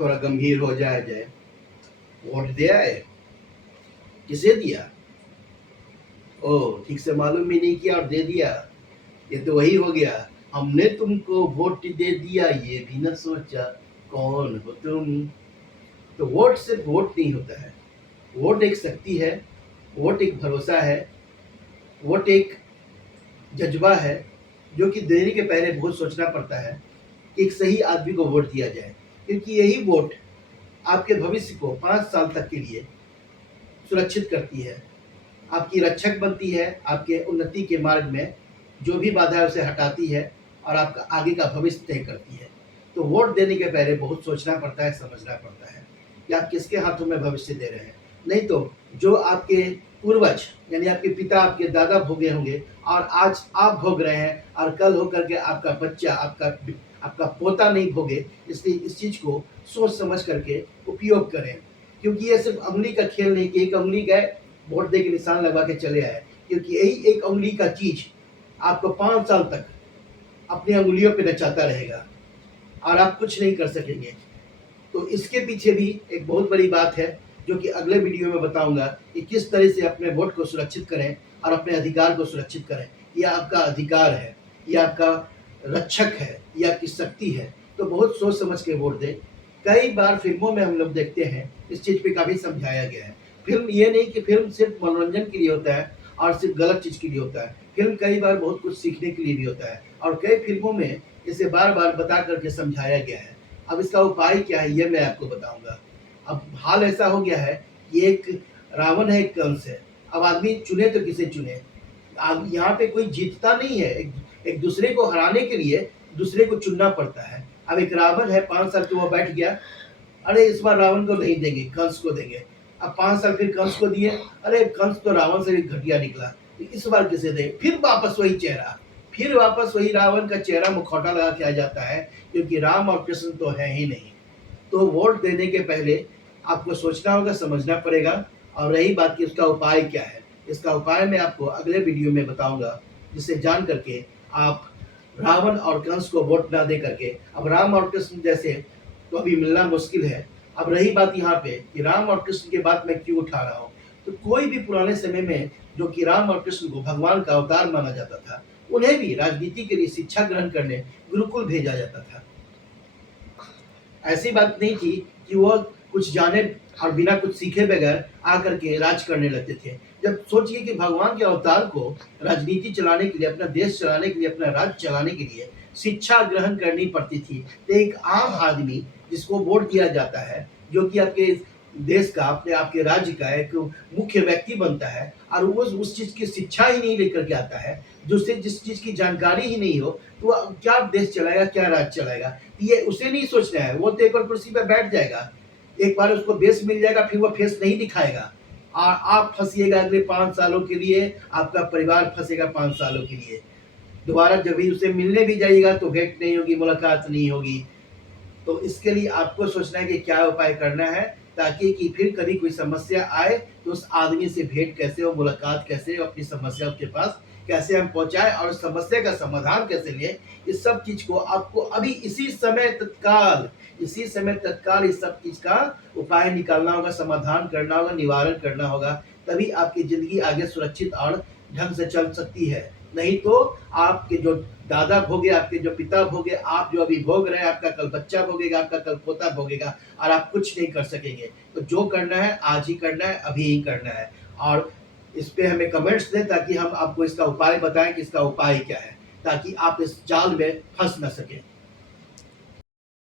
थोड़ा गंभीर हो जाया जाए। वोट दिया है, किसे दिया? ओह, ठीक से मालूम भी नहीं किया और दे दिया। ये तो वही हो गया, हमने तुमको वोट दे दिया ये भी न सोचा कौन हो तुम। तो वोट सिर्फ वोट नहीं होता है, वोट एक शक्ति है, वोट एक भरोसा है, वोट एक जज्बा है जो कि देने के पहले बहुत सोचना पड़ता है कि एक सही आदमी को वोट दिया जाए, क्योंकि यही वोट आपके भविष्य को 5 साल तक के लिए सुरक्षित करती है, आपकी रक्षक बनती है, आपके उन्नति के मार्ग में जो भी बाधा है उसे हटाती है और आपका आगे का भविष्य तय करती है। तो वोट देने के पहले बहुत सोचना पड़ता है, समझना पड़ता है कि आप किसके हाथों में भविष्य दे रहे हैं। नहीं तो जो आपके पूर्वज यानी आपके पिता, आपके दादा भोगे होंगे और आज आप भोग रहे हैं और कल होकर के आपका बच्चा, आपका पोता नहीं भोगे, इसलिए इस चीज़ को सोच समझ करके उपयोग करें। क्योंकि ये सिर्फ अंगुली का खेल नहीं कि एक अंगुली गए वोट दे के निशान लगा के चले आए, क्योंकि यही एक अंगुली का चीज आपको 5 साल तक अपनी अंगुलियों पे नचाता रहेगा और आप कुछ नहीं कर सकेंगे। तो इसके पीछे भी एक बहुत बड़ी बात है जो कि अगले वीडियो में बताऊंगा कि किस तरह से अपने वोट को सुरक्षित करें और अपने अधिकार को सुरक्षित करें। यह आपका अधिकार है, यह आपका रक्षक है, यह आपकी शक्ति है। तो बहुत सोच समझ के वोट दें। कई बार फिल्मों में हम लोग देखते हैं इस चीज़ पे काफ़ी समझाया गया है। फिल्म ये नहीं कि फिल्म सिर्फ मनोरंजन के लिए होता है और सिर्फ गलत चीज़ के लिए होता है। फिल्म कई बार बहुत कुछ सीखने के लिए भी होता है और कई फिल्मों में इसे बार बार बता करके समझाया गया है। अब इसका उपाय क्या है ये मैं आपको बताऊंगा। अब हाल ऐसा हो गया है कि एक रावण है, एक कंस है। अब आदमी चुने तो किसे चुने? अब यहाँ पे कोई जीतता नहीं है, एक दूसरे को हराने के लिए दूसरे को चुनना पड़ता है। अब एक रावण है, 5 साल तो वो बैठ गया, अरे इस बार रावण को नहीं देंगे, कंस को देंगे। अब 5 साल फिर कंस को दिए, अरे कंस तो रावण से भी घटिया निकला, तो इस बार किसे दें? फिर वापस वही चेहरा, फिर वापस वही रावण का चेहरा मुखौटा लगा के आ जाता है, क्योंकि राम और कृष्ण तो है ही नहीं। तो वोट देने के पहले आपको सोचना होगा, समझना पड़ेगा। और रही बात कि उसका उपाय क्या है, इसका उपाय मैं आपको अगले वीडियो में बताऊंगा, जिससे जान करके आप रावण और कंस को वोट ना दे करके, अब राम और कृष्ण जैसे तो अभी मिलना मुश्किल है। अब रही बात यहाँ पे कि राम और कृष्ण की बात मैं क्यों उठा रहा हूँ, तो कोई भी पुराने समय में जो कि राम और कृष्ण को भगवान का अवतार माना जाता था, उन्हें भी राजनीति के लिए शिक्षा ग्रहण करने गुरुकुल भेजा जाता था। ऐसी बात नहीं थी कि वो कुछ जाने और बिना कुछ सीखे बगैर आकर के राज करने लगते थे। जब सोचिए कि भगवान के अवतार को राजनीति चलाने के लिए, अपना देश चलाने के लिए, अपना राज्य चलाने के लिए शिक्षा ग्रहण करनी पड़ती थी। तो एक आम आदमी जिसको वोट दिया जाता है, जो कि आपके देश का, अपने आपके राज्य का एक मुख्य व्यक्ति बनता है और वो उस चीज़ की शिक्षा ही नहीं लेकर के आता है, जिससे जिस चीज़ की जानकारी ही नहीं हो, तो वो क्या देश चलाएगा, क्या राज्य चलाएगा? ये उसे नहीं सोचना है। वो तो एक बार कुर्सी पे बैठ जाएगा, एक बार उसको बेस मिल जाएगा, फिर वो फेस नहीं दिखाएगा और आप फंसिएगा अगले 5 सालों के लिए, आपका परिवार फंसेगा 5 सालों के लिए। दोबारा जब भी उसे मिलने भी जाइएगा तो भेंट नहीं होगी, मुलाकात नहीं होगी। तो इसके लिए आपको सोचना है कि क्या उपाय करना है, ताकि कि फिर कभी कोई समस्या आए तो उस आदमी से भेंट कैसे हो, मुलाकात कैसे हो, अपनी समस्या उसके पास कैसे हम पहुंचाएं और उस समस्या का समाधान कैसे लें। इस सब चीज को आपको अभी इसी समय तत्काल इस सब चीज का उपाय निकालना होगा, समाधान करना होगा, निवारण करना होगा। तभी आपकी जिंदगी आगे सुरक्षित और ढंग से चल सकती है। नहीं तो आपके जो दादा भोगे, आपके जो पिता भोगे, आप जो अभी भोग रहे हैं, आपका कल बच्चा भोगेगा, आपका कल पोता भोगेगा और आप कुछ नहीं कर सकेंगे। तो जो करना है आज ही करना है, अभी ही करना है। और इस पे हमें कमेंट्स दें ताकि हम आपको इसका उपाय बताएं कि इसका उपाय क्या है, ताकि आप इस जाल में फंस ना सकें।